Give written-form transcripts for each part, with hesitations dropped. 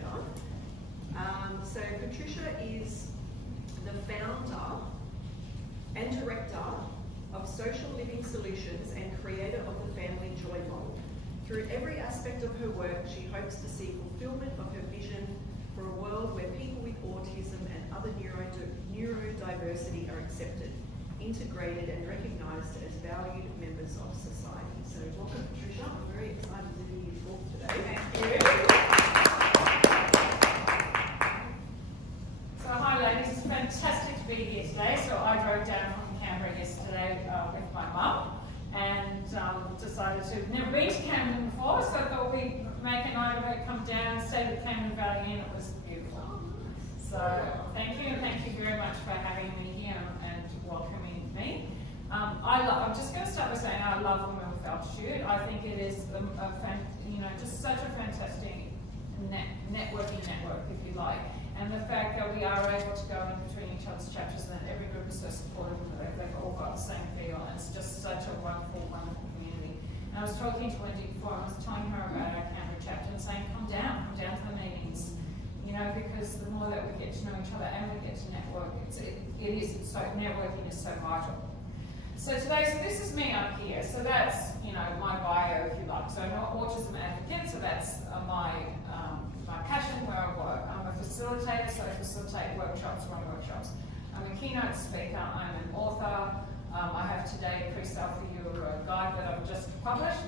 turn on. So Patricia is the founder and director of Social Living Solutions and creator of the Family Joy Model. Through every aspect of her work, she hopes to see fulfillment of her vision for a world where people with autism and other neurodiversity are accepted, integrated and recognised as valued members of society. So welcome, Patricia. I'm very excited to hear you talk today. Thank you. So hi ladies, it's fantastic to be here today. So I drove down from Canberra yesterday with my mum and decided to, never been to Camden before, so I thought we'd make a night of it, come down, stay at the Camden Valley Inn. It was beautiful. So thank you, and thank you very much for having me here and welcoming me. I'm just going to start by saying I love Women with Altitude. I think it is just such a fantastic networking network, if you like. And the fact that we are able to go in between each other's chapters and that every group is so supportive and they've all got the same feel, and it's just such a wonderful, wonderful community. And I was talking to Wendy before, and I was telling her about our Canberra chapter and saying, come down to the meetings, because the more that we get to know each other and we get to network, networking is so vital. So today, this is me up here. So that's, my bio, if you like. So I'm an autism advocate, so that's my passion where I work. I'm a facilitator, so I facilitate workshops, run workshops. I'm a keynote speaker, I'm an author. I have today a pre-sale for you a guide that I've just published.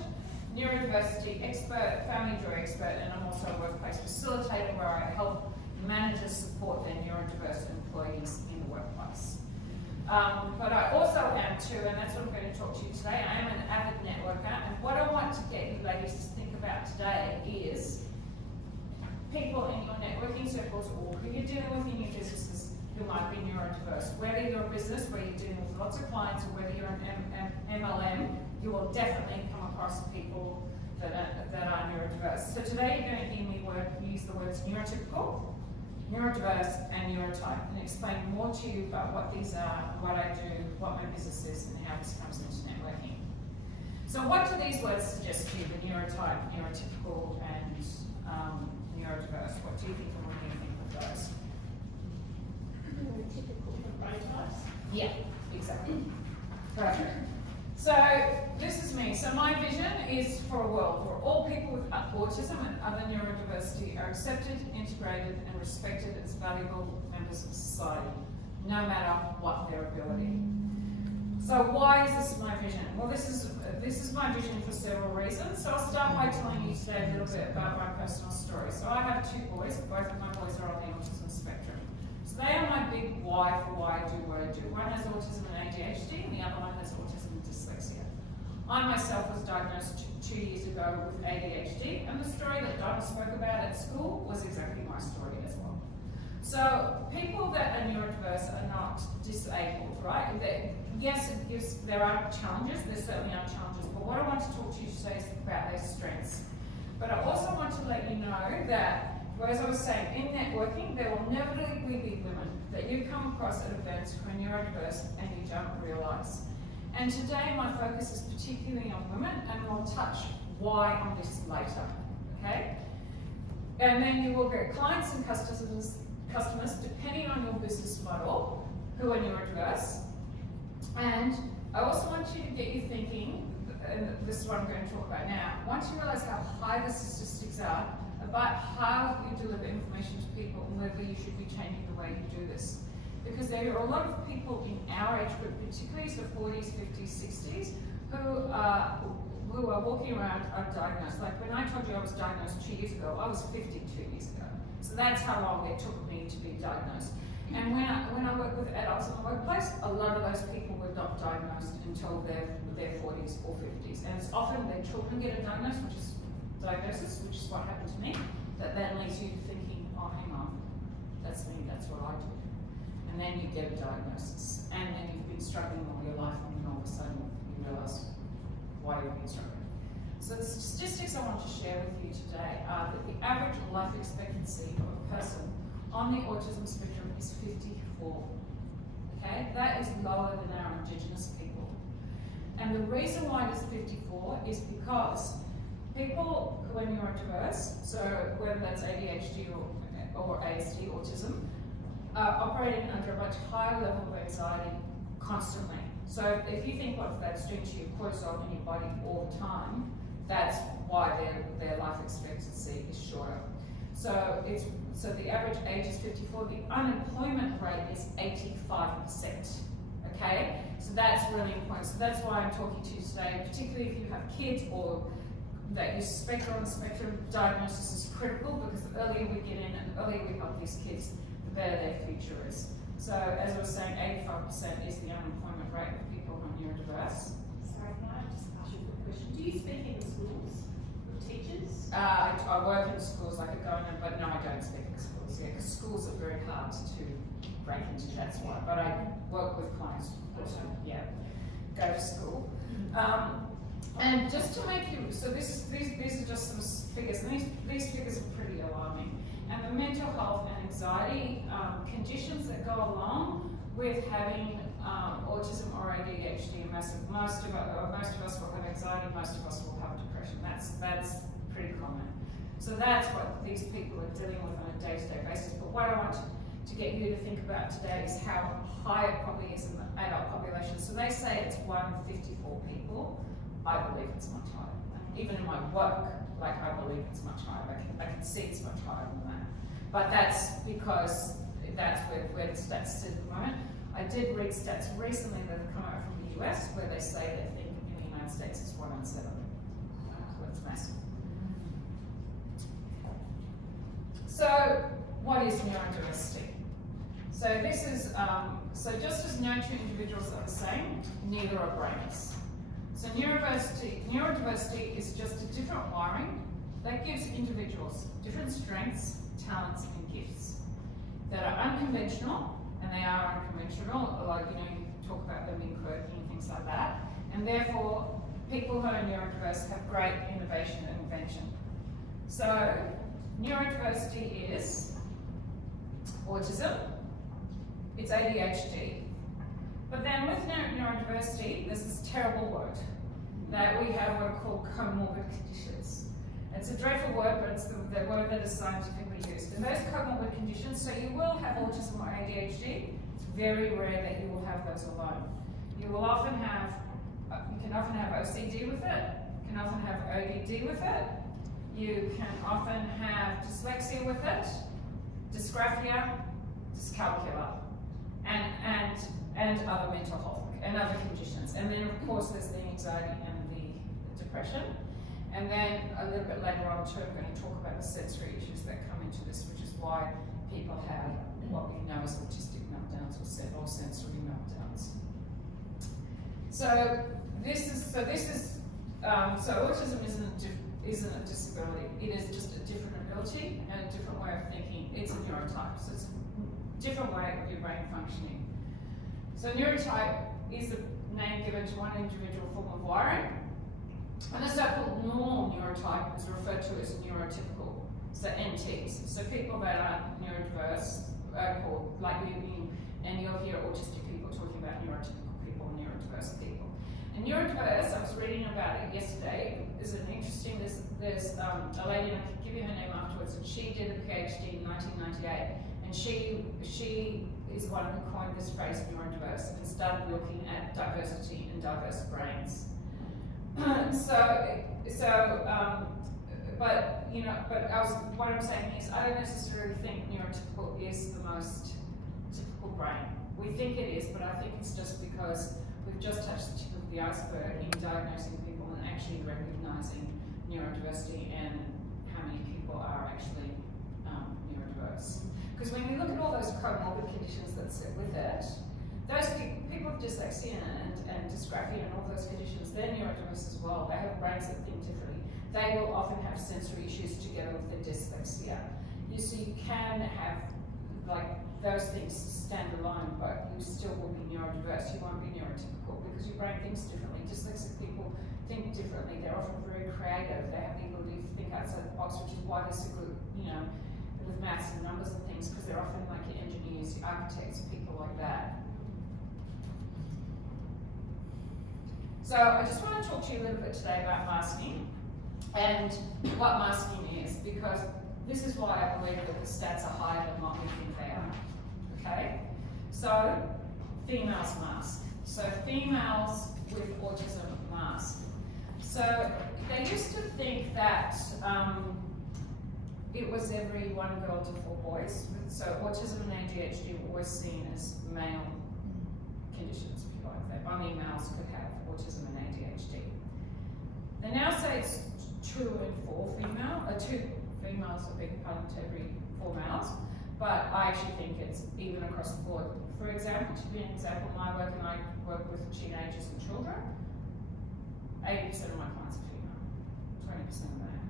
Neurodiversity expert, family joy expert, and I'm also a workplace facilitator where I help managers support their neurodiverse employees in the workplace. But I also am too, and that's what I'm going to talk to you today, I am an avid networker, and what I want to get you ladies to think about today is people in your networking circles or who you're dealing with in your businesses who might be neurodiverse. Whether you're a business where you're dealing with lots of clients or whether you're an MLM, you will definitely come across people that are neurodiverse. So today you're going to hear me use the words neurotypical, neurodiverse and neurotype, and explain more to you about what these are, what I do, what my business is, and how this comes into networking. So what do these words suggest to you, the neurotype, neurotypical, and neurodiverse? What do you think and what do you think of those? Neurotypical for brain types? Yeah, exactly. Perfect. So this is me. So my vision is for a world where all people with autism and other neurodiversity are accepted, integrated, and respected as valuable members of society, no matter what their ability. So why is this my vision? Well, this is my vision for several reasons. So I'll start by telling you today a little bit about my personal story. So I have two boys. Both of my boys are on the autism spectrum. So they are my big why for why I do what I do. One has autism and ADHD, and the other one has autism and dyslexia. I myself was diagnosed 2 years ago with ADHD, and the story that Donna spoke about at school was exactly my story as well. So people that are neurodiverse are not disabled, right? Yes, there are challenges, there certainly are challenges, but what I want to talk to you today is about their strengths. But I also want to let you know that, as I was saying, in networking, there will inevitably be women that you come across at events who are neurodiverse and you don't realise. And today my focus is particularly on women, and we'll touch why on this later, okay? And then you will get clients and customers depending on your business model who are neurodiverse. And I also want you to get you thinking, and this is what I'm going to talk about now, once you realise how high the statistics are about how you deliver information to people and whether you should be changing the way you do this. Because there are a lot of people in our age group, particularly the 40s, 50s, 60s, who are walking around undiagnosed. Like when I told you I was diagnosed 2 years ago, I was 52 years ago. So that's how long it took me to be diagnosed. And when I work with adults in the workplace, a lot of those people were not diagnosed until their 40s or 50s. And it's often their children get a diagnosis, which is what happened to me, that then leaves you thinking, oh, hang on, that's me, that's what I do. And then you get a diagnosis. And then you've been struggling all your life, and then all of a sudden you realise why you've been struggling. So the statistics I want to share with you today are that the average life expectancy of a person on the autism spectrum is 54. Okay, that is lower than our Indigenous people. And the reason why it is 54 is because People who are neurodiverse, so whether that's ADHD or ASD, autism, are operating under a much higher level of anxiety constantly. So if you think what that's doing to your cortisol in your body all the time, that's why their life expectancy is shorter. So the average age is 54. The unemployment rate is 85%. Okay, so that's really important. So that's why I'm talking to you today, particularly if you have kids or that you suspect are on the spectrum. Diagnosis is critical because the earlier we get in and the earlier we help these kids, the better their future is. So as I was saying, 85% is the unemployment rate of people who are neurodiverse. Sorry, can I just ask you a quick question? Do you speak in the schools with teachers? I work in schools, I could go in, but no, I don't speak in schools. Yeah, because schools are very hard to break into. That's why. But I work with clients who go to school. And just to make you, so these are just some figures, and these figures are pretty alarming. And the mental health and anxiety conditions that go along with having autism or ADHD, most of us will have anxiety, most of us will have depression. That's pretty common. So that's what these people are dealing with on a day-to-day basis. But what I want to get you to think about today is how high it probably is in the adult population. So they say it's 1 in 54 people. I believe it's much higher. Even in my work, I believe it's much higher. I can see it's much higher than that. But that's because that's where the stats sit at the moment. I did read stats recently that have come out from the US where they say they think in the United States it's 1 in 7. So it's massive. So what is neurodiversity? So this is, so just as no two individuals are the same, neither are brains. So neurodiversity is just a different wiring that gives individuals different strengths, talents, and gifts that are unconventional, and they are unconventional, like, you talk about them being quirky and things like that, and therefore people who are neurodiverse have great innovation and invention. So neurodiversity is autism, it's ADHD, but then with neurodiversity, there's this terrible word that we have what are called comorbid conditions. It's a dreadful word, but it's the word that is scientifically used. And those comorbid conditions, so you will have autism or ADHD. It's very rare that you will have those alone. You will often have, you can often have OCD with it. You can often have ODD with it. You can often have dyslexia with it, dysgraphia, dyscalculia, and other mental health and other conditions. And then of course there's the anxiety and the depression. And then a little bit later on too, I'm going to talk about the sensory issues that come into this, which is why people have what we know as autistic meltdowns or sensory meltdowns. So autism isn't a disability. It is just a different ability and a different way of thinking. It's a neurotype, so it's a different way of your brain functioning. So neurotype is the name given to one individual form of wiring. And the so-called normal neurotype is referred to as neurotypical, so NTs. So people that are neurodiverse are called, like and you'll hear autistic people talking about neurotypical people and neurodiverse people. And neurodiverse, I was reading about it yesterday, is an interesting, there's a lady, and I can give you her name afterwards, and she did a PhD in 1998, and she is the one who coined this phrase neurodiverse and started looking at diversity and diverse brains. What I'm saying is I don't necessarily think neurotypical is the most typical brain. We think it is, but I think it's just because we've just touched the tip of the iceberg in diagnosing people and actually recognizing neurodiversity and how many people are actually neurodiverse. Because when you look at all those comorbid conditions that sit with it, those people with dyslexia and dysgraphia and all those conditions, they're neurodiverse as well. They have brains that think differently. They will often have sensory issues together with their dyslexia. So you can have those things stand alone, but you still will be neurodiverse. You won't be neurotypical because your brain thinks differently. Dyslexic people think differently. They're often very creative. They have the ability to think outside the box, which is why they're so good, with maths and numbers and things, because they're often like your engineers, your architects, people like that. So I just want to talk to you a little bit today about masking. and what masking is, because this is why I believe that the stats are higher than what we think they are. Okay? So, females mask. So, females with autism mask. So, they used to think that it was every 1 girl to 4 boys. So, autism and ADHD were always seen as male conditions, if you like. That only males could have autism and ADHD. They now say it's 2 in 4 2 females, I beg your pardon, to every 4 males, but I actually think it's even across the board. For example, to give you an example, my work, and I work with teenagers and children, 80% of my clients are female, 20% are male.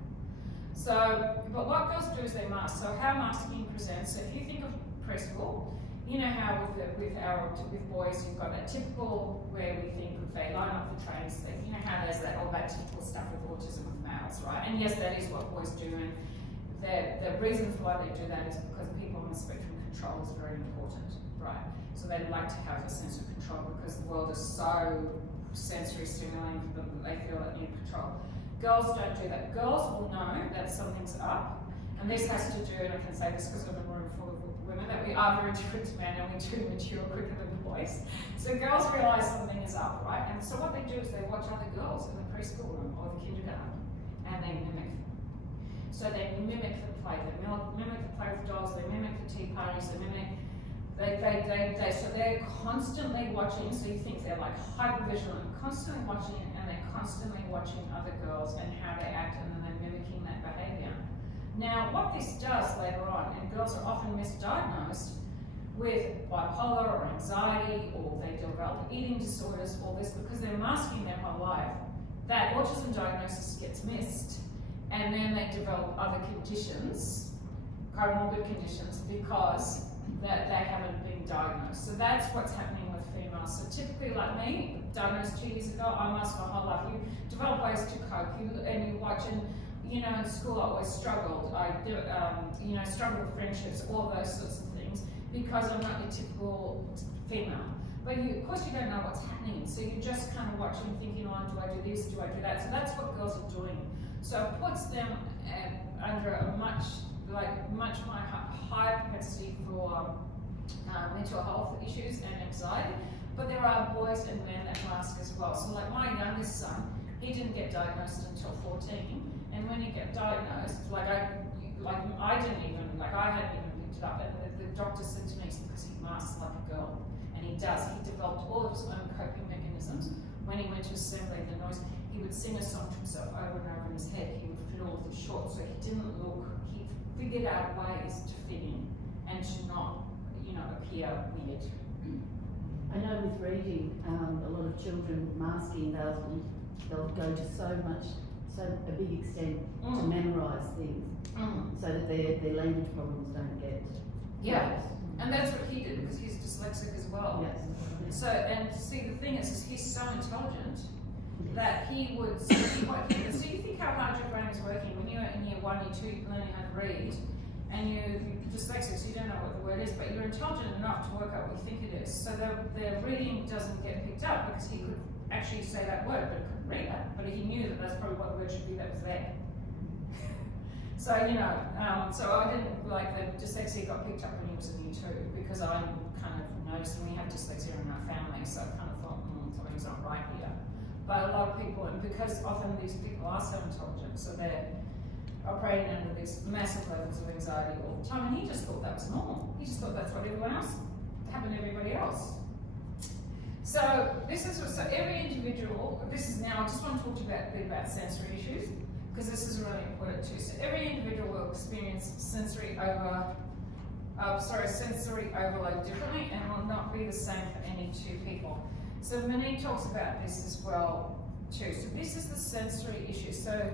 So, but what girls do is they mask. So how masking presents, so if you think of preschool, you know how with boys you've got that typical where we think if they line up the trains, you know how there's all that typical stuff with autism with males, right? And yes, that is what boys do, and the reasons why they do that is because people on the spectrum control is very important, right? So they like to have a sense of control because the world is so sensory stimulating for them that they feel that need control. Girls don't do that. Girls will know that something's up, and this has to do, and I can say this because I'm in a room full of women, that we are very different to men and we do mature quicker than boys. So girls realise something is up, right? And so what they do is they watch other girls in the preschool room or the kindergarten, and they mimic them. So they mimic the play, they mimic the play with dolls, they mimic the tea parties, they mimic, so they're constantly watching, so you think they're like hyper vigilant, constantly watching it, and they're constantly watching other girls and how they act, and then they're mimicking that behaviour. Now, what this does later on, and girls are often misdiagnosed with bipolar or anxiety, or they develop eating disorders, all this, because they're masking their whole life. That autism diagnosis gets missed, and then they develop other conditions, comorbid conditions, because they haven't been diagnosed. So that's what's happening with females. So typically, like me, diagnosed 2 years ago, I masked my whole life. You develop ways to cope, and you watch, and you know, in school I always struggled. I do, you know, struggled with friendships, all those sorts of things, because I'm not the typical female. But of course you don't know what's happening, so you're just kind of watching, thinking, oh, do I do this, do I do that? So that's what girls are doing. So it puts them under a much higher propensity for mental health issues and anxiety. But there are boys and men that mask as well. So like my youngest son, he didn't get diagnosed until 14, and when he got diagnosed, I hadn't even picked it up, and the doctor said to me it's because he masks like a girl, and he does. He developed all of his own coping mechanisms. When he went to assembly, the noise, he would sing a song to himself over and over in his head. He would fiddle with it short, so he didn't look. He figured out ways to fit in and to not, you know, appear weird. I know with reading, a lot of children masking, they'll go to a big extent to memorise things, so that their language problems don't get worse. And that's what he did, because he's dyslexic as well. Yes. So, and see, the thing is he's so intelligent that he would see what he did. So you think how hard your brain is working when you're in year 1, year 2, learning how to read, and you're dyslexic, so you don't know what the word is, but you're intelligent enough to work out what you think it is. So the reading doesn't get picked up because he could actually say that word, but couldn't read it. But he knew that that's probably what the word should be that was there. So, you know, so I didn't, like, the dyslexia got picked up when he was in year 2, because I kind of noticed, and we have dyslexia in our family, so I kind of thought, something's not right here. But a lot of people, and because often these people are so intelligent, so they're operating under these massive levels of anxiety all the time, and he just thought that was normal. He just thought that's what everyone else happened to everybody else. So this is, so every individual, this is now, I just want to talk to you a bit about sensory issues, because this is really important too. So every individual will experience sensory overload differently, and will not be the same for any 2 people. So Monique talks about this as well too. So this is the sensory issue. So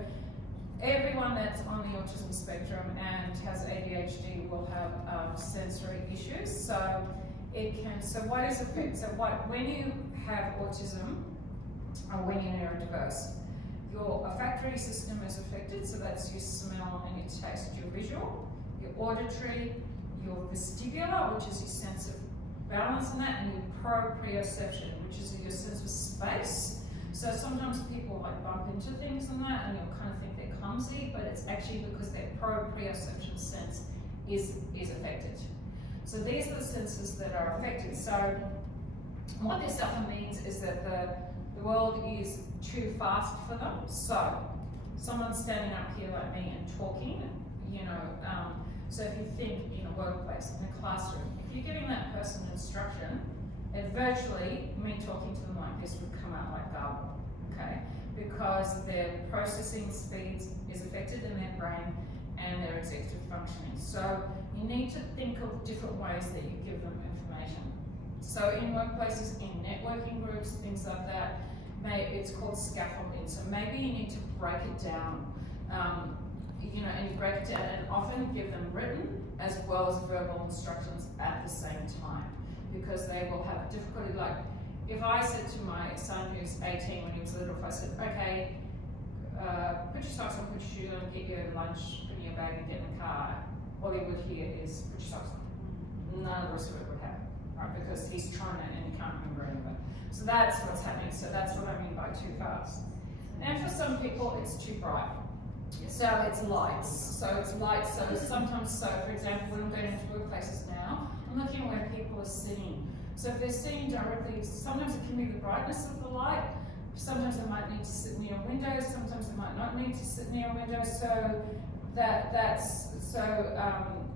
everyone that's on the autism spectrum and has ADHD will have sensory issues. So it can, so what is affected? So when you have autism, or when you're neurodiverse, your olfactory system is affected, so that's your smell and your taste, your visual, your auditory, your vestibular, which is your sense of balance in that, and your proprioception, which is your sense of space. So sometimes people like bump into things and that, and you'll kind of think they're clumsy, but it's actually because their proprioception sense is affected. So these are the senses that are affected. So what this often means is that the world is too fast for them. So someone standing up here like me and talking, you know, so if you think in a workplace, in a classroom, if you're giving that person instruction, and virtually me talking to them like this would come out like garble, okay? Because their processing speed is affected in their brain and their executive functioning. So you need to think of different ways that you give them information. So in workplaces, in networking groups, things like that, it's called scaffolding. So maybe you need to break it down, you know, and you break it down and often give them written as well as verbal instructions at the same time, because they will have difficulty. Like if I said to my son who's 18 when he was little, if I said, okay, put your socks on, put your shoes on, get your lunch, put in your bag and get in the car, all he would hear is, put your socks on. None of the rest of it would happen, right? Because he's trying it and he can't remember any of it. So that's what's happening. So that's what I mean by too fast. And for some people, it's too bright. So it's lights. So it's lights. So sometimes, so for example, when I'm going into workplaces now, I'm looking at where people are sitting. So if they're sitting directly, sometimes it can be the brightness of the light. Sometimes they might need to sit near a window. Sometimes they might not need to sit near a window. So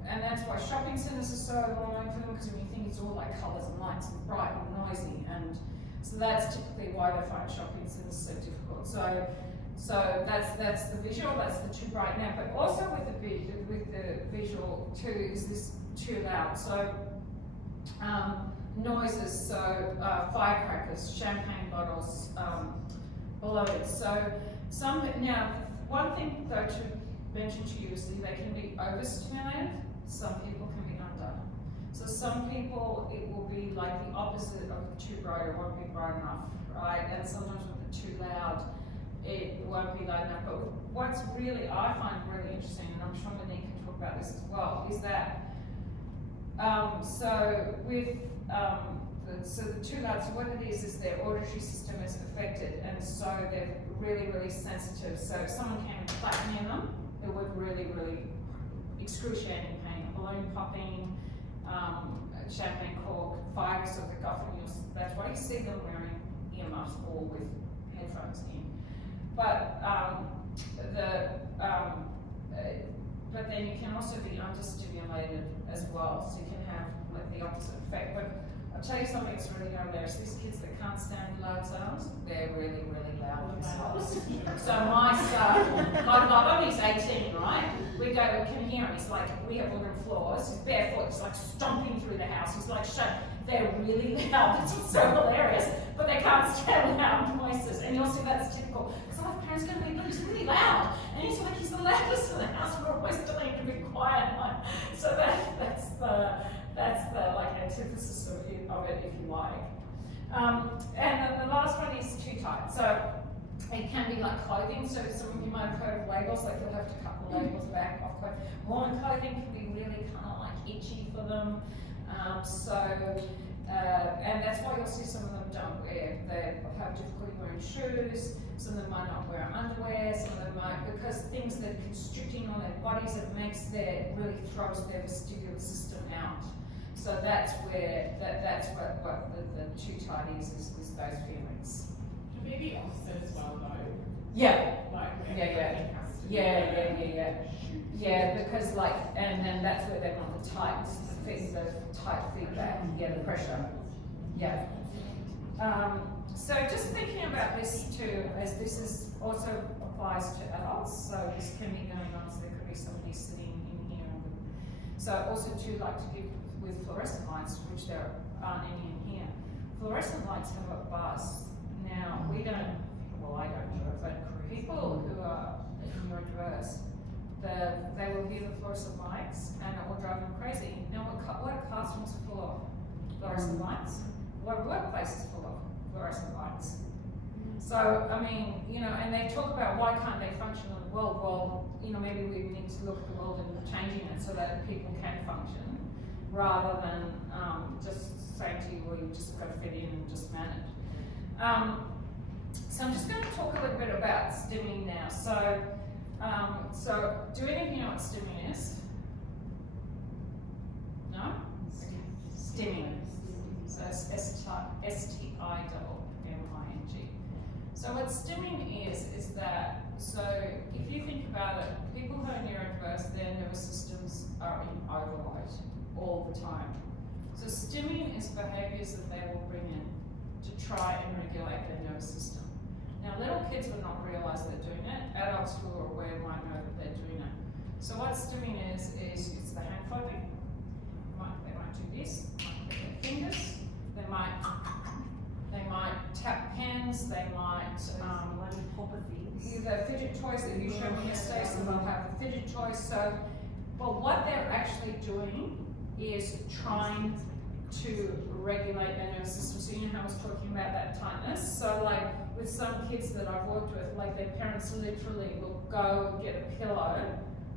and that's why shopping centres are so annoying for them, because when you think it's all like colours and lights and bright and noisy, and so that's typically why they find shopping centres so difficult. So that's the visual, that's the too bright now. But also with the visual too is this too loud. So noises, so firecrackers, champagne bottles, balloons. So now one thing though to mention to you is that they can be overstimulated. Some people can be under. So some people it will be like the opposite of the too bright, it won't be bright enough, right? And sometimes with the too loud, it won't be loud enough. But what's really, I find really interesting, and I'm sure Monique can talk about this as well, is that, so with, so the too loud, so what it is their auditory system is affected, and so they're really, really sensitive. So if someone came and clapped near them, it would really, really excruciating pain. Balloon popping, champagne cork, fires of the guffin, that's why you see them wearing earmuffs or with headphones in. But but then you can also be understimulated as well, so you can have like the opposite effect. But I'll tell you something that's really hilarious. These kids that can't stand loud sounds, they're really, really loud themselves. So my son, my brother, he's 18, right? We can hear him. He's like, we have wooden floors. He's barefoot. He's like stomping through the house. He's like, shut. They're really loud. It's so hilarious. But they can't stand loud noises. And you'll see that's typical. Because our parents going to be, he's really loud. And he's like, he's the loudest in the house. We're always telling him to be quiet. So that's the like antithesis of it, if you like. And then the last one is too tight. So it can be like clothing. So some of you might have heard of labels, like you'll have to cut the labels back off clothing. Woolen clothing can be really kind of like itchy for them. And that's why you'll see some of them don't wear, they have difficulty wearing shoes, some of them might not wear underwear, some of them might, because things that are constricting on their bodies, it really throws their vestibular system out. So that's where, that's what the too tight is those feelings. Maybe opposite as well though. Yeah. Like Yeah, because like, and then that's where they want the tight feedback, the pressure. Yeah. So just thinking about this too, as this is also applies to adults, so this can be going on, so there could be somebody sitting in here. So also too, like to give with fluorescent lights, which there aren't any in here. Fluorescent lights have a buzz. Now, I don't know, but people who are neurodiverse, they will hear the fluorescent lights and it will drive them crazy. Now, what are classrooms full of? Fluorescent lights? What are workplaces full of? Fluorescent lights. So, I mean, and they talk about why can't they function in the world? Well, maybe we need to look at the world and changing it so that people can function, rather than just saying to you, well, you've just got to fit in and just manage. So I'm just going to talk a little bit about stimming now. So So, do any of you know what stimming is? No? Okay. Stimming. So it's S-T-I-M-M-I-N-G. So what stimming is that, so if you think about it, people who are neurodiverse, their nervous systems are in overload all the time. So stimming is behaviours that they will bring in to try and regulate their nervous system. Now little kids will not realise they're doing it, adults who are aware might know that they're doing it. So what stimming is it's the hand flapping. They might do this, might put their fingers, they might tap pens, they might the fidget toys that you showed me yesterday, so they'll have the fidget toys. So, well, what they're actually doing is trying to regulate their nervous system. So you know how I was talking about that tightness? So like with some kids that I've worked with, like their parents literally will go and get a pillow,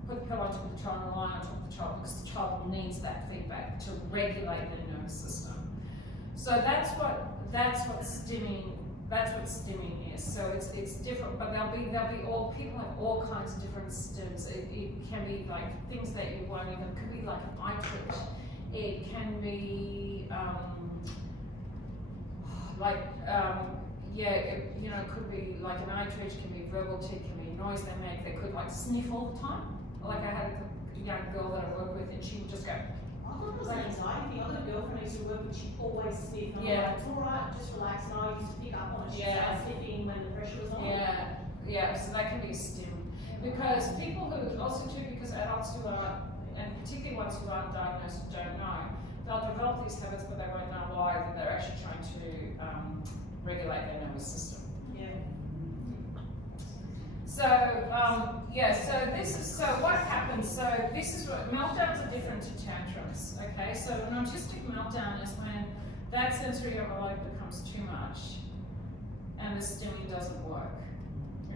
put the pillow on top of the child and lie on top of the child because the child needs that feedback to regulate their nervous system. So that's what stimming is. So it's different, but there'll be all people have all kinds of different stims. It can be like things that you won't even. It could be like an eye twitch. It can be it could be like an eye twitch. It can be verbal tick. Can be noise they make. They could like sniff all the time. Like I had a young girl that I work with, and she would just go. I thought it was an anxiety. I've got a girlfriend I used to work with, she'd always sniff. And Yeah. I'm like, it's alright, just relax. And I used to pick up on it. She'd start sniffing when the pressure was on. Yeah, so that can be a stim. Because people who, also too, because adults who are, and particularly ones who aren't diagnosed and don't know, they'll develop these habits but they won't know why, that they're actually trying to regulate their nervous system. Yeah. So, so what happens, so this is what, meltdowns are different to tantrums, okay? So an autistic meltdown is when that sensory overload becomes too much and the stimming doesn't work,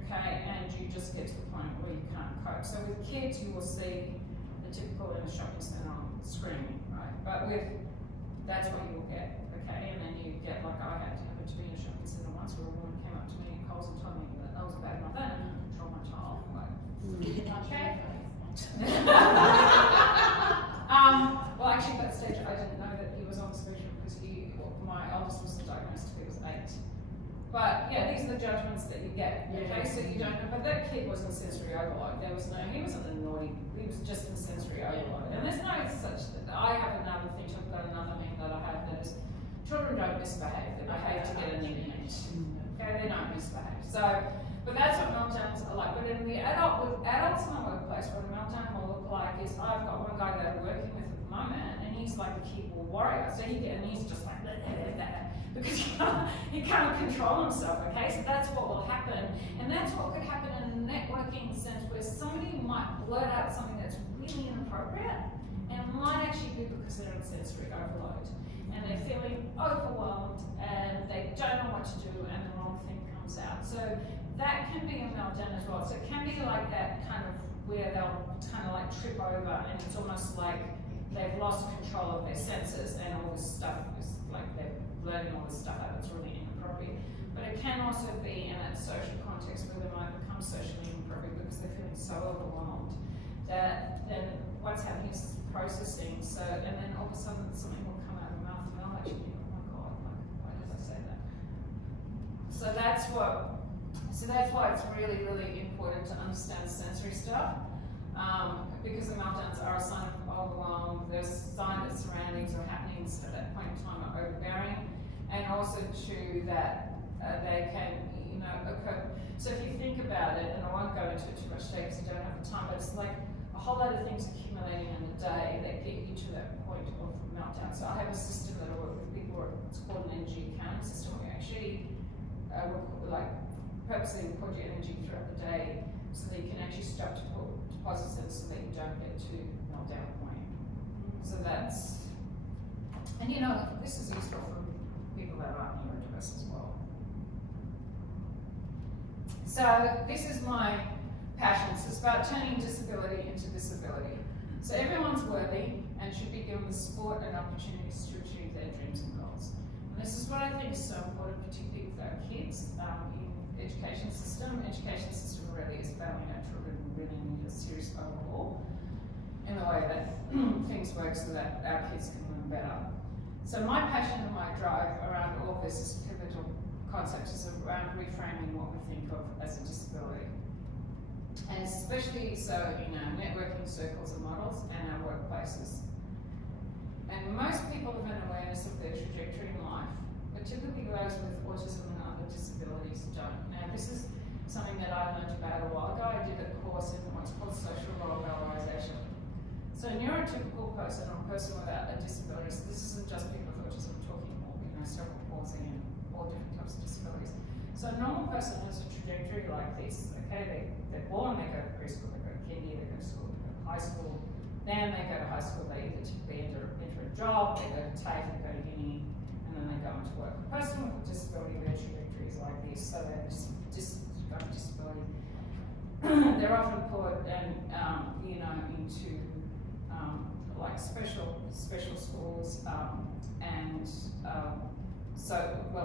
okay? And you just get to the point where you can't cope. So with kids, you will see the typical in a shopping centre screaming, right? But that's what you will get, okay? And then you get, like I had to happen to be in a shopping centre once where a woman came up to me at Coles and told me that I was a bad mother and I control my child. Like, okay. Well, actually, at that stage, I didn't know that he was on the spectrum because my eldest was diagnosed when he was 8. But yeah, these are the judgments that you get. Okay, so you don't know. But that kid was in sensory overload. He wasn't a naughty. He was just in sensory overload. And there's no such. I have another thing. I've got another meme that I have that is children don't misbehave. They behave to get a nickname. Okay, they don't misbehave. So. But that's what meltdowns are like. But in the with adults in the workplace, what a meltdown will look like is I've got one guy that I'm working with at the moment, and he's like a keyboard warrior. So he's just like because he can't control himself. Okay, so that's what will happen, and that's what could happen in a networking sense, where somebody might blurt out something that's really inappropriate, and it might actually be because they're in sensory overload, and they're feeling overwhelmed, and they don't know what to do, and the wrong thing comes out. So that can be a meltdown as well. So it can be like that kind of where they'll kind of like trip over and it's almost like they've lost control of their senses and all this stuff is like they're learning all this stuff out that's really inappropriate. But it can also be in a social context where they might become socially inappropriate because they're feeling so overwhelmed that then what's happening is processing. So, and then all of a sudden something will come out of the mouth and they'll actually think, oh my God, like, why did I say that? So that's why it's really, really important to understand sensory stuff, because the meltdowns are a sign of overwhelm. They're a sign that surroundings or happenings at that point in time are overbearing, and also too that they can, occur. So if you think about it, and I won't go into it too much today because you don't have the time, but it's like a whole lot of things accumulating in a day that get you to that point of meltdown. So I have a system that I work with people. It's called an energy accounting system. We actually purposely record your energy throughout the day so that you can actually start to put deposits in so that you don't get to meltdown point. So that's, and this is useful for people that aren't neurodiverse as well. So this is my passion. So it's about turning disability into disability. So everyone's worthy and should be given the support and opportunities to achieve their dreams and goals. And this is what I think is so important, particularly with our kids. education system. Education system really is failing our children and really need a serious overhaul in the way that things work so that our kids can learn better. So my passion and my drive around all of this is pivotal concept is around reframing what we think of as a disability. And especially so in our networking circles and models and our workplaces. And most people have an awareness of their trajectory in life, but typically those with autism and other disabilities don't. Now this is something that I learned about a while ago. I did a course in what's called social role valorization. So a neurotypical person or a person without a disability, so this isn't just people with autism, I'm talking more, cerebral palsy and all different types of disabilities. So a normal person has a trajectory like this, okay? They're born, they go to preschool, they go to kindy, they go to school, they go to high school. Then they go to high school, they either typically enter a job, they go to TAFE, they go to uni, and then they go into work. A person with a disability, their trajectory is like this, so they're disability. They're often put and into like special schools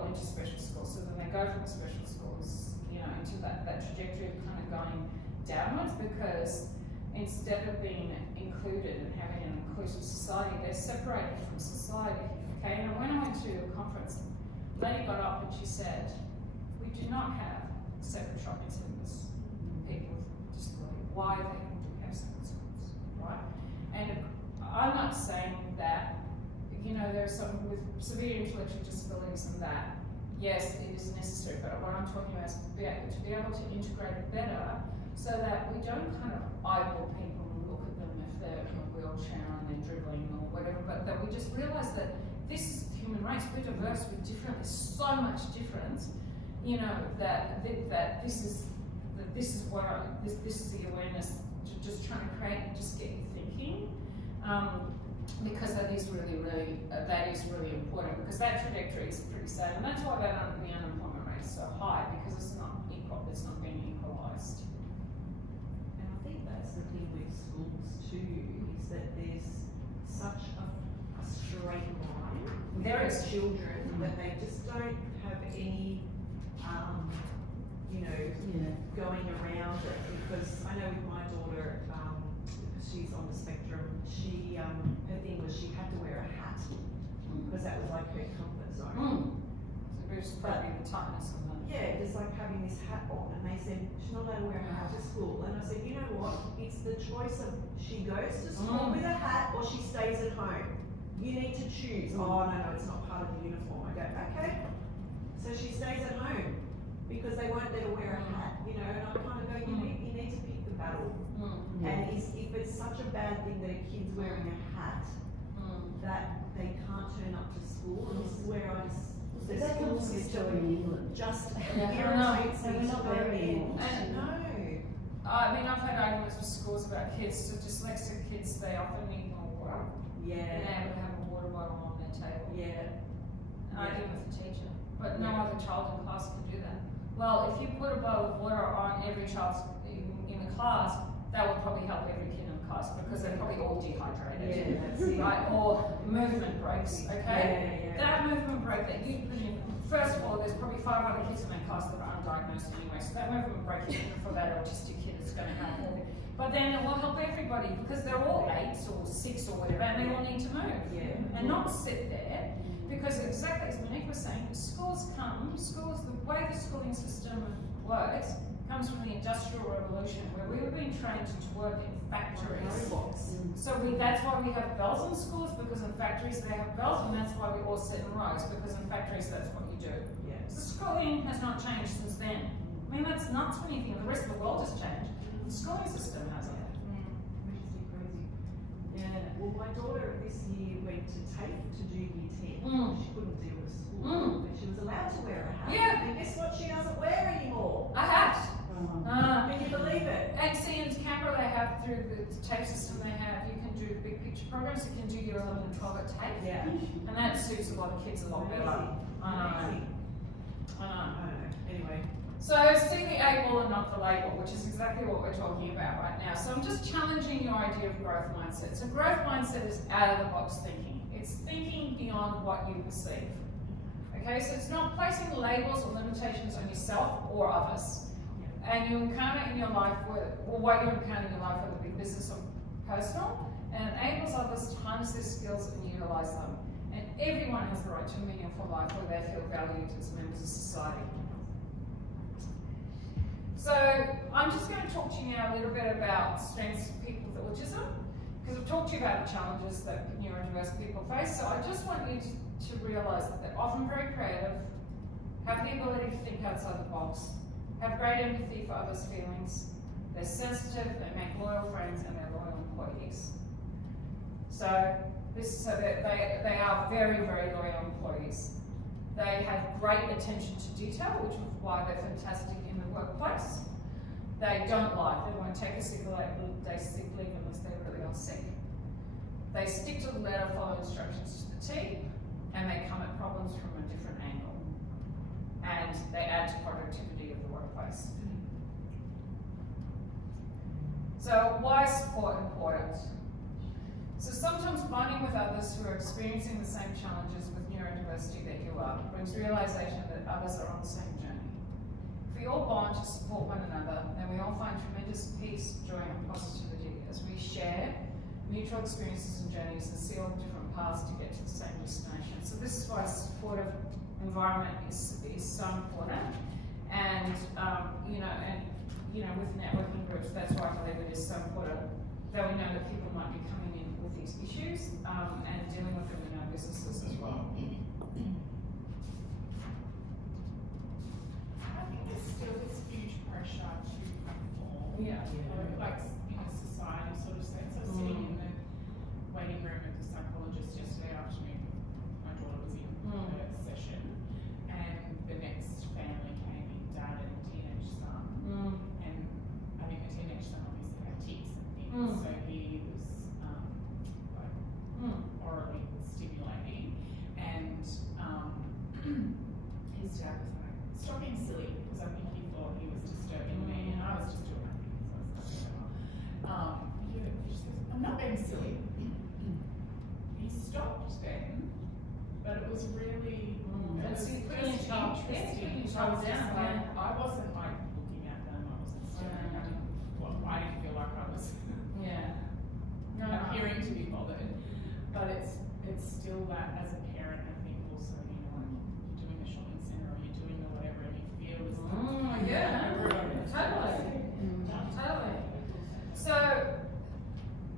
into special schools. So then they go from the special schools, into that trajectory of kind of going downwards, because instead of being included and having an inclusive society, they're separated from society. Okay, and when I went to a conference, a lady got up and she said, "We do not have separate shopping centres for people with disability. Why do we have separate schools, right?" And I'm not saying that, there are some with severe intellectual disabilities and that, yes, it is necessary, but what I'm talking about is to be able to integrate it better so that we don't kind of eyeball people and look at them if they're in a wheelchair and they're dribbling or whatever, but that we just realise that this is the human race, we're diverse, we're different, there's so much difference, that this is the awareness, just trying to create and just get you thinking. Because that is really important, because that trajectory is pretty sad, and that's why the unemployment rate is so high, because it's not equal, it's not being equalised. And I think that's the thing with schools too, is that there's such a straight line with children that they just don't have any, going around it. Because I know with my daughter, because she's on the spectrum, she her thing was she had to wear a hat because that was like her comfort zone. So it was probably the tightness of them. Yeah, just like having this hat on, and they said she's not allowed to wear a hat to school. And I said, you know what? It's the choice of she goes to school with a hat or she stays at home. You need to choose. Oh no, it's not part of the uniform. I go, okay. So she stays at home because they won't let her wear a hat, and I kind of go, you need to pick the battle. And if it's such a bad thing that a kid's wearing a hat, that they can't turn up to school, and this is where I just that comes from story in England. Just irritates me. We're not there anymore. No. I mean, I've had arguments with schools about kids, so dyslexic kids, they often need more water. Yeah. And they have to have a water bottle on their table. Yeah. Argue with the teacher. But no other child in class can do that. Well, if you put a bottle of water on every child in the class, that would probably help every kid in the class, because they're probably all dehydrated. Yeah, that's it. Right? Or movement breaks, okay? Yeah. That movement break that you put in, first of all, there's probably 5 other kids in that class that are undiagnosed anyway, so that movement break, even for that autistic kid, is going to help all. But then it will help everybody, because they're all 8 or 6 or whatever, and they all need to move. Yeah. And not sit there, because exactly as Monique was saying, the way the schooling system works comes from the Industrial Revolution, where we were being trained to work in factories. So that's why we have bells in schools, because in factories they have bells, and that's why we all sit in rows, because in factories that's what you do. Yes. So schooling has not changed since then. I mean, that's nuts when you think the rest of the world has changed. The schooling system hasn't. Which is crazy. Yeah. Well, my daughter this year went to TAFE to do year 10. She couldn't deal with school, but she was allowed to wear a hat. Yeah. And guess what? She doesn't wear anymore. A hat. Can you believe it? And see, in Canberra they have, through the TAFE system, you can do big picture programs. You can do year 11 and 12 at TAFE. Yeah. And that suits a lot of kids a lot better. I know. Anyway. So see the able and not the label, which is exactly what we're talking about right now. So I'm just challenging your idea of growth mindset. So growth mindset is out of the box thinking. It's thinking beyond what you perceive. Okay, so it's not placing labels or limitations on yourself or others. And you encounter in your life, or what you encounter in your life, whether it be business or personal, and enables others to harness their skills and utilise them. And everyone has the right to a meaningful life where they feel valued as members of society. So I'm just going to talk to you now a little bit about strengths of people with autism, because I've talked to you about the challenges that neurodiverse people face. So I just want you to realise that they're often very creative, have the ability to think outside the box, have great empathy for others' feelings, they're sensitive, they make loyal friends, and they're loyal employees. So they are very, very loyal employees. They have great attention to detail, which is why they're fantastic in the workplace. They don't lie. They won't take a sick leave unless they really are sick. They stick to the letter, follow instructions to the T, and they come at problems from a different angle. And they add to productivity of the workplace. So why is support important? So sometimes bonding with others who are experiencing the same challenges with neurodiversity that you are brings realization that others are on the same journey. If we all bond to support one another, then we all find tremendous peace, joy and positivity as we share mutual experiences and journeys and see all the different paths to get to the same destination. So this is why a supportive environment is so important. And with networking groups, that's why I believe it is so important. Though we know that people might be coming in with these issues and dealing with them in our businesses as well. I think there's still this huge pressure to conform. Yeah. Like in a society sort of sense. I was sitting in the waiting room with the psychologist yesterday afternoon. My daughter was in her session, and the next family came in, dad and a teenage son. And I think the teenage son obviously had tics and things, so he was orally stimulating, and his dad was like, "Stop being silly," because I think he thought he was disturbing me, and I was just doing my thing, so I was like, he just goes, "I'm not being silly." He stopped then, but it was really, That's it was really just tough. interesting. It's I was really just tough, like, yeah. I wasn't like looking at them, I wasn't staring at them. Well, I didn't feel like I was appearing to be bothered, but it's still that as a parent, I think also, like you're doing the shopping centre or you're doing the whatever, and you feel this Totally. So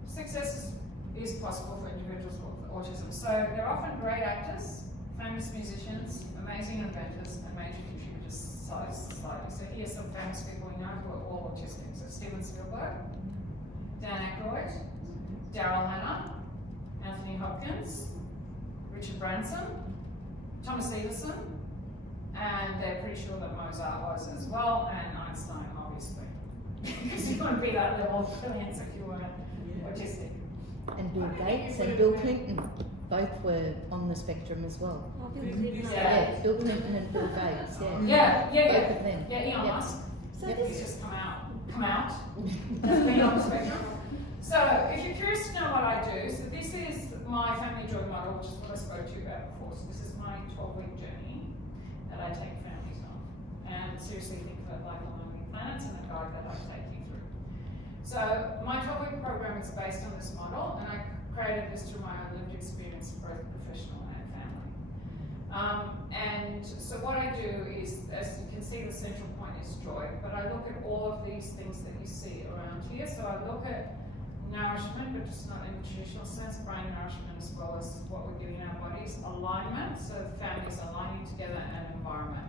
success is possible for individuals with autism. So they're often great actors, famous musicians, amazing inventors, and major contributors to society. So here's some famous people we know who are all autistic. So Steven Spielberg, Dan Aykroyd, Daryl Hannah, Anthony Hopkins, Richard Branson, Thomas Edison, and they're pretty sure that Mozart was as well, and Einstein, obviously. Because you wouldn't be that level of brilliance if you weren't autistic. And Bill Gates and Bill Clinton both were on the spectrum as well. Yeah. Bill Clinton and Bill Gates. Yeah. Both of them. Yeah, Elon Musk. So He's just come out as being on the spectrum. So if you're curious to know what I do, so this is my family joy model, which is what I spoke to you about before. So this is my 12-week journey that I take families on. And seriously think that like on Lonely Planets and a guide that I take you through. So my 12-week program is based on this model, and I created this through my own lived experience, both professional and family. And so what I do is, as you can see, the central point is joy, but I look at all of these things that you see around here. So I look at nourishment, but just not in the traditional sense, brain nourishment as well as what we're giving our bodies. Alignment, so families aligning together, and environment.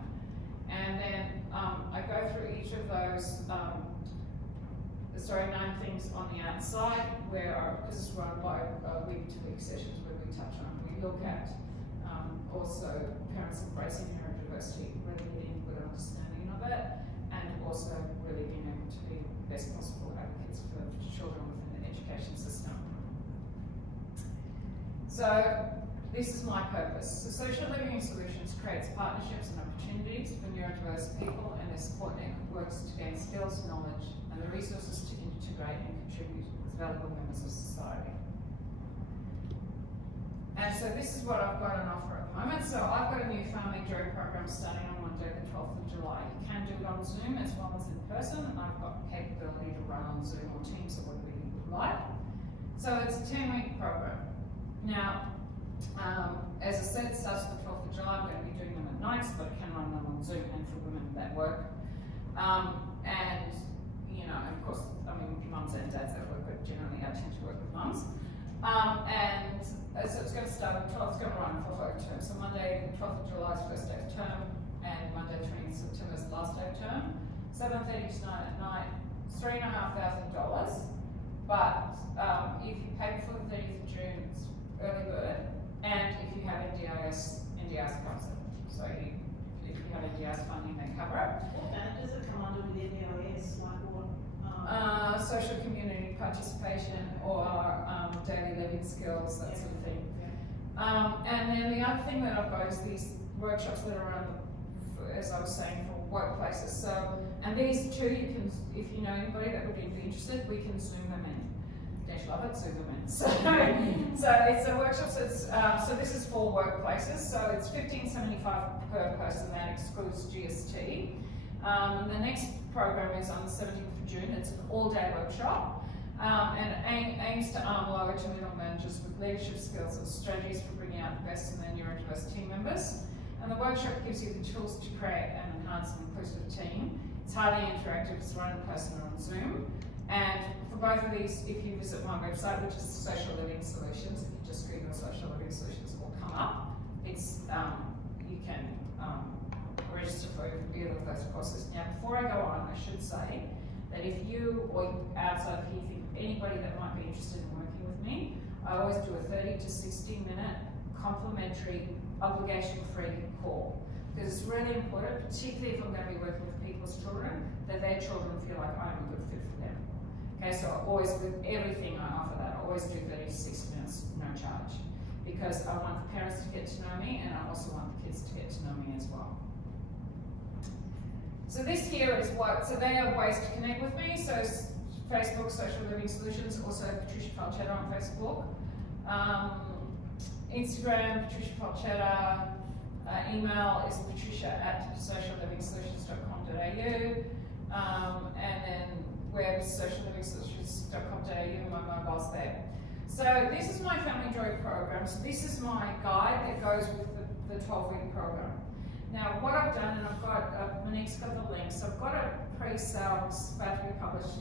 And then I go through each of those 9 things on the outside, where this is run by week-to-week sessions where we touch on. We look at also parents embracing neurodiversity, really getting a good understanding of it, and also really being able to be the best possible advocates for children within the education system. So this is my purpose. So Social Living Solutions creates partnerships and opportunities for neurodiverse people, and their support network works to gain skills, knowledge, and the resources to integrate and contribute as valuable members of society. And so this is what I've got on offer at the moment. So I've got a new family joy program starting on Monday the 12th of July. You can do it on Zoom as well as in person. I've got capability to run on Zoom or Teams or whatever you would like. So it's a 10-week program. Now, as I said, it starts on the 12th of July. I'm going to be doing them at nights, but I can run them on Zoom and for women that work. And, you know, of course, I mean, mums and dads that work, but generally I tend to work with mums. So it's going to start on 12th, it's going to run for 5 terms. So Monday, the 12th of July is first day of term, and Monday, 20th September is the last day of term. 7:30 to 9 at night, $3,500. But if you pay before the 30th of June, it's early bird. And if you have NDIS covers it. So if you have NDIS funding, they cover it. What band does it come under with NDIS? Like what? Social community participation or daily living skills, that sort of thing. And then the other thing that I've got is these workshops that are around, as I was saying, for workplaces. So, and these two, you can, if you know anybody that would be interested, we can Zoom them in. Dash love it, Zoom them in. So it's a workshop. So this is for workplaces. So it's $15.75 per person. That excludes GST. The next program is on the 17th of June. It's an all-day workshop. And aims to arm lower to middle managers with leadership skills and strategies for bringing out the best in their neurodiverse team members. And the workshop gives you the tools to create and enhance an inclusive team. It's highly interactive, it's run in person or on Zoom. And for both of these, if you visit my website, which is Social Living Solutions, if you just Google Social Living Solutions, it will come up. It's you can register for either of those courses. Now, before I go on, I should say that if you or outside of here think anybody that might be interested in working with me, I always do a 30 to 60 minute complimentary, obligation-free call. Because it's really important, particularly if I'm going to be working with people's children, that their children feel like I'm a good fit for them. Okay, so I always, with everything I offer that, I always do 30 to 60 minutes, no charge. Because I want the parents to get to know me, and I also want the kids to get to know me as well. So this here is what, so they are ways to connect with me. So Facebook, Social Living Solutions, also Patricia Falcetta on Facebook. Instagram, Patricia Falcetta. Email is patricia@sociallivingsolutions.com.au. And then web, sociallivingsolutions.com.au, and my mobile's there. So this is my Family Joy program. So this is my guide that goes with the 12-week program. Now, what I've done, and I've got, Monique's got the links, I've got a pre-sale that's about to be published,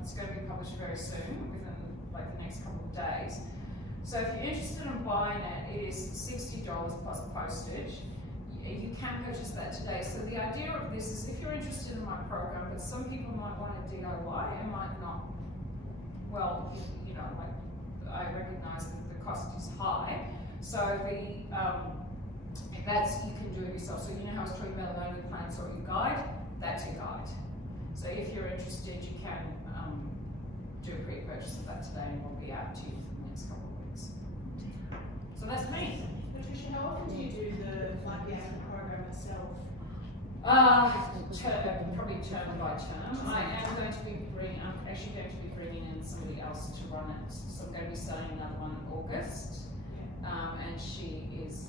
it's going to be published very soon, within like the next couple of days. So if you're interested in buying it, it is $60 plus postage. You can purchase that today. So the idea of this is if you're interested in my program, but some people might want a DIY and might not, well, you know, like I recognize that the cost is high. So that's, you can do it yourself. So you know how I was talking about learning plans or your guide? That's your guide. So if you're interested, you can do a pre-purchase of that today and it will be out to you for the next couple of weeks. So that's me. Patricia, how often do you do the program itself? Probably term by term. I am going to be I'm actually going to be bringing in somebody else to run it. So I'm going to be starting another one in August. And she is,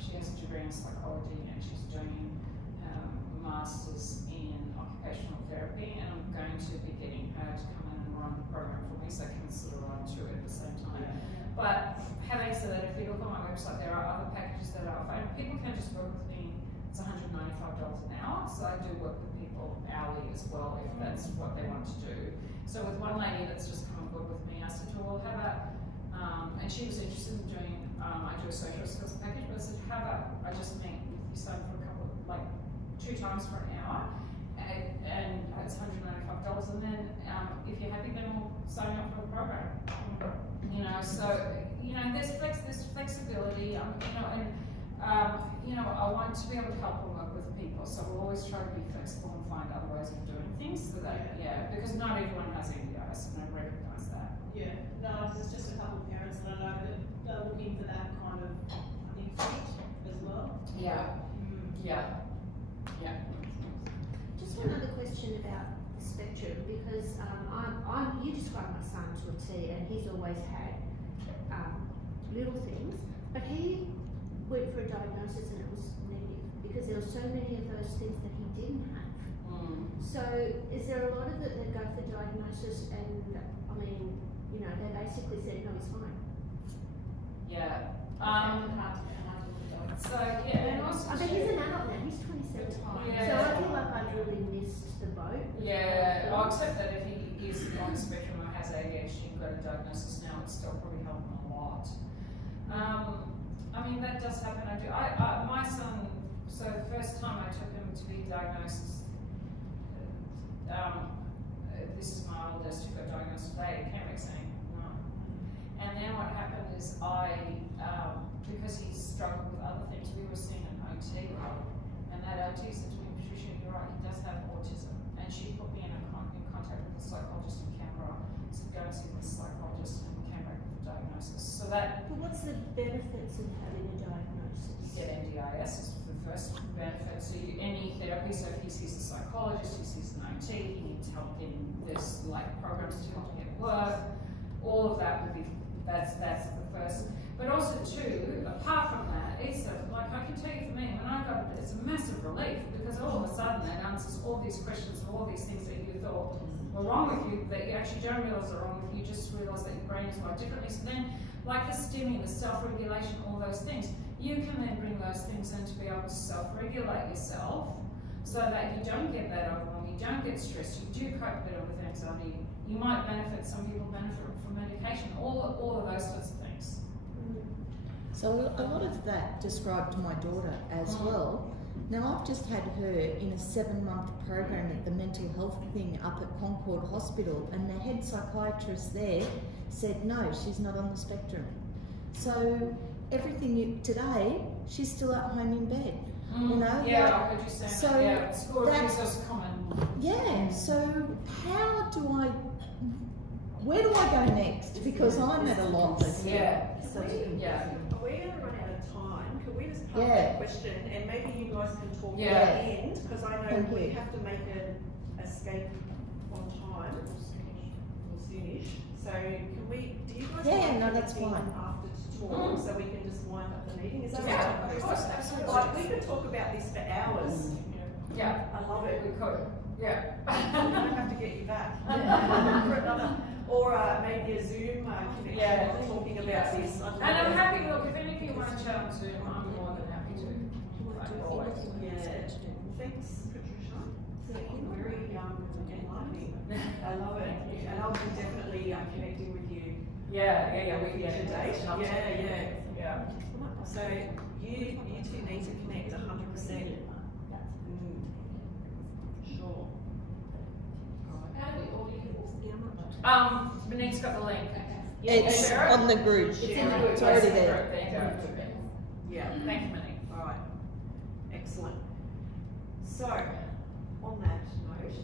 she has a degree in psychology and she's doing a master's in occupational therapy, and I'm going to be getting her to come in and run the program for me so I can sort of run two at the same time. But having said that, if you look on my website, there are other packages that I offer, and people can just work with me. It's $195 an hour, so I do work with people hourly as well if that's what they want to do. So with one lady that's just come on board with me, I said to her, well, how about, and she was interested in doing, I do a social skills package, but I said, how about I just meet with you son for a couple of, like 2 times for an hour, and it's $195, and then if you're happy, then we'll sign you up for the program. You know, so, you know, there's flexibility, you know, and, you know, I want to be able to help and work with people, so we'll always try to be flexible and find other ways of doing things, so that, because not everyone has NDIS, and I recognise that. Yeah, no, there's just a couple of parents that I know that are looking for that kind of input as well. Yeah. Just one other question about the spectrum, because you describe my son to a T, and he's always had little things, but he went for a diagnosis and it was negative, because there were so many of those things that he didn't have. So is there a lot of it that go for diagnosis and, I mean, you know, they basically said, no, he's fine. Yeah. So And yeah. I mean, he's an adult now, he's 27. So Yeah. I feel like I've really missed the boat. Yeah, well, except that if he is on the spectrum or has ADHD and got a diagnosis now, it's still probably helping a lot. I mean, that does happen. My son, so the first time I took him to be diagnosed, this is my oldest who got diagnosed today, came back saying no. And then what happened is because he struggled with other things, we were seeing an OT, and that OT said to me, Patricia, you're right, he does have autism. And she put me in contact with a psychologist in Canberra, said go and see this psychologist, and came back with a diagnosis. So that But what's the benefits of having a diagnosis? you get NDIS is the first benefit. So any therapy, so if he sees a psychologist, he sees an OT, he needs help in this like programs to help him get work, all of that would be, that's the first. But also too, apart from that, it's like I can tell you for me, when I got it, it's a massive relief because all of a sudden it answers all these questions and all these things that you thought were wrong with you, that you actually don't realise are wrong with you, just realise that your brain is wired differently. So then, like the stimming, the self-regulation, all those things, you can then bring those things in to be able to self-regulate yourself so that you don't get that overwhelmed, you don't get stressed, you do cope better with anxiety. You might benefit, some people benefit from medication, all of those sorts of things. So a lot of that described to my daughter as well. Now I've just had her in a 7-month program at the mental health thing up at Concord Hospital, and the head psychiatrist there said no, she's not on the spectrum. So today she's still at home in bed. You know, yeah, like, I heard you say so that. Yeah, school that's- abuse is common. yeah. So where do I go next? Because I'm at a loss. Yeah. Yeah. We're going to run out of time. Can we just park Yeah. that question and maybe you guys can talk Yeah. at the end, because I know Thank we you. have to make an escape on time or soonish. So can we? Do you guys Yeah, want no, to that's connect in fine. after to talk so we can just wind up the meeting? Is that Yeah, right? of course, absolutely. Like we could talk about this for hours. Yeah, I love it. we could. Yeah. I'm gonna have to get you back for another, or maybe a Zoom connection Yeah. talking about this. And I'm happy, look, if any of you want to chat on Zoom, I'm more than happy to. Like always. Yeah. Thanks, Patricia. Very enlightening. I love it. And I'll be definitely connecting with you Yeah, we to date. Yeah. Yeah. So you two need to connect 100%. Sure. Monique's got the link. It's Share it? on the group. It's in the group. It's already Yes, in the there. group. There you go. Yeah. Thank you, Monique. All right. Excellent. So, on that note,